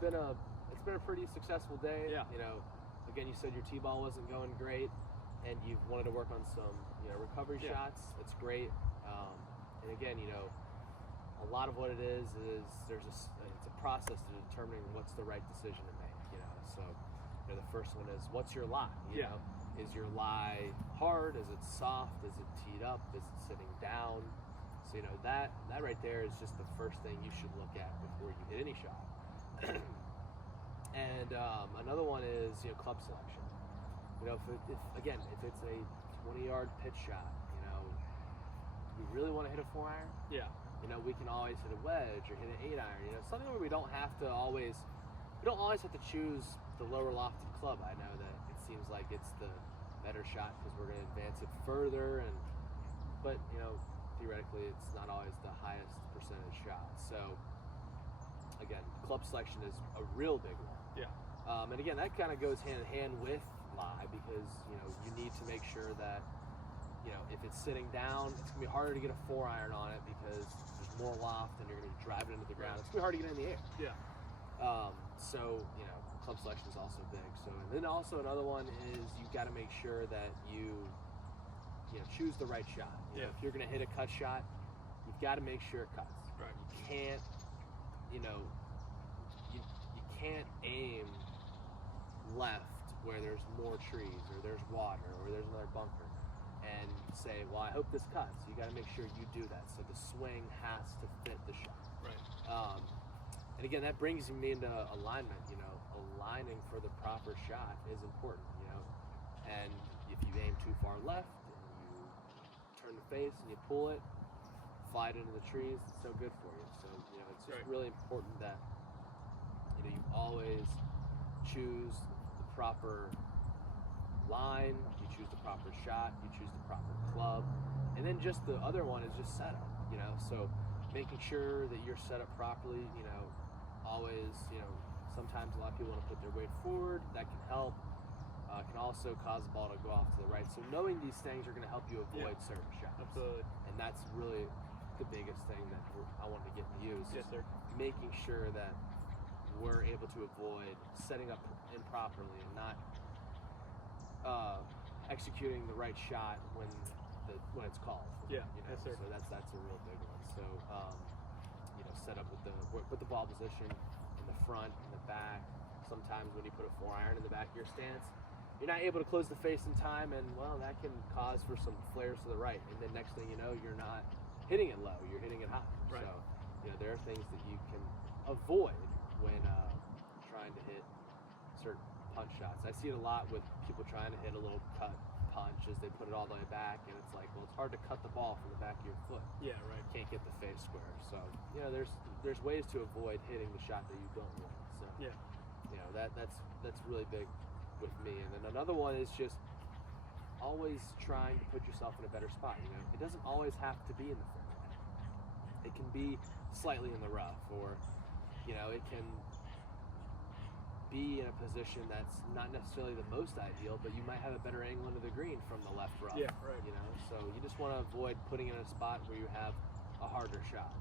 been a pretty successful day. Yeah. You know, again, you said your tee ball wasn't going great, and you wanted to work on some recovery shots. It's great. And again, a lot of what it is it's a process to determining what's the right decision to make. So the first one is, what's your lie? You know, is your lie hard? Is it soft? Is it teed up? Is it sitting down? So that right there is just the first thing you should look at before you hit any shot. And another one is club selection. If it's a 20-yard pitch shot, we really want to hit a 4-iron. Yeah. We can always hit a wedge or hit an 8-iron. Something where we don't always have to choose the lower lofted club. I know that it seems like it's the better shot because we're going to advance it further, but theoretically it's not always the highest percentage shot. So again, club selection is a real big one. Yeah. And again, that kind of goes hand in hand with lie, because you need to make sure that if it's sitting down, it's gonna be harder to get a 4-iron on it because there's more loft and you're gonna be driving into the ground. It's gonna be hard to get in the air. Yeah. So club selection is also big. So, and then also another one is you've got to make sure that you choose the right shot. If you're gonna hit a cut shot, you've got to make sure it cuts. Right. You can't you can't aim left where there's more trees or there's water or there's another bunker and say, well, I hope this cuts. You got to make sure you do that. So the swing has to fit the shot. Right. And again, that brings me into alignment. Aligning for the proper shot is important. And if you aim too far left and you turn the face and you pull it, fly it into the trees, it's so good for you. So it's just really important that you always choose the proper line, you choose the proper shot, you choose the proper club, and then just the other one is just setup. So making sure that you're set up properly. Always, sometimes a lot of people want to put their weight forward. That can help. Can also cause the ball to go off to the right. So knowing these things are going to help you avoid certain shots. Absolutely. And that's really the biggest thing that I wanted to get to use. Yes, sir. Making sure that we're able to avoid setting up improperly and not executing the right shot when it's called. Yeah. Yes, sir. So that's a real big one. So set up with the ball position in the front, in the back. Sometimes when you put a 4-iron in the back of your stance, you're not able to close the face in time, and that can cause for some flares to the right. And then next thing you know, you're not hitting it low, you're hitting it high. Right. So there are things that you can avoid when trying to hit certain punch shots. I see it a lot with people trying to hit a little cut punch as they put it all the way back, and it's like, well, it's hard to cut the ball from the back of your foot. Yeah, right. You can't get the face square. So there's ways to avoid hitting the shot that you don't want. So that's really big with me. And then another one is just always trying to put yourself in a better spot. It doesn't always have to be in the fairway. It can be slightly in the rough, or it can be in a position that's not necessarily the most ideal, but you might have a better angle into the green from the left rough. Yeah, right. So you just want to avoid putting it in a spot where you have a harder shot.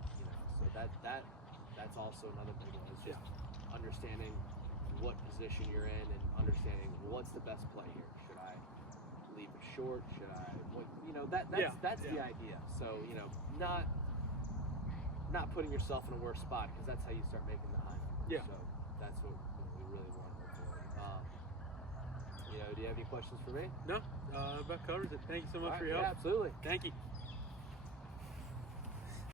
So that's also another big one. Is just understanding what position you're in and understanding what's the best play here. Should I leave it short? Should I? That's the idea. So not putting yourself in a worse spot, because that's how you start making the high. Yeah. So that's what we really want to avoid. Do you have any questions for me? No, about covers it. Thank you so much for your Yeah, help. absolutely. Thank you.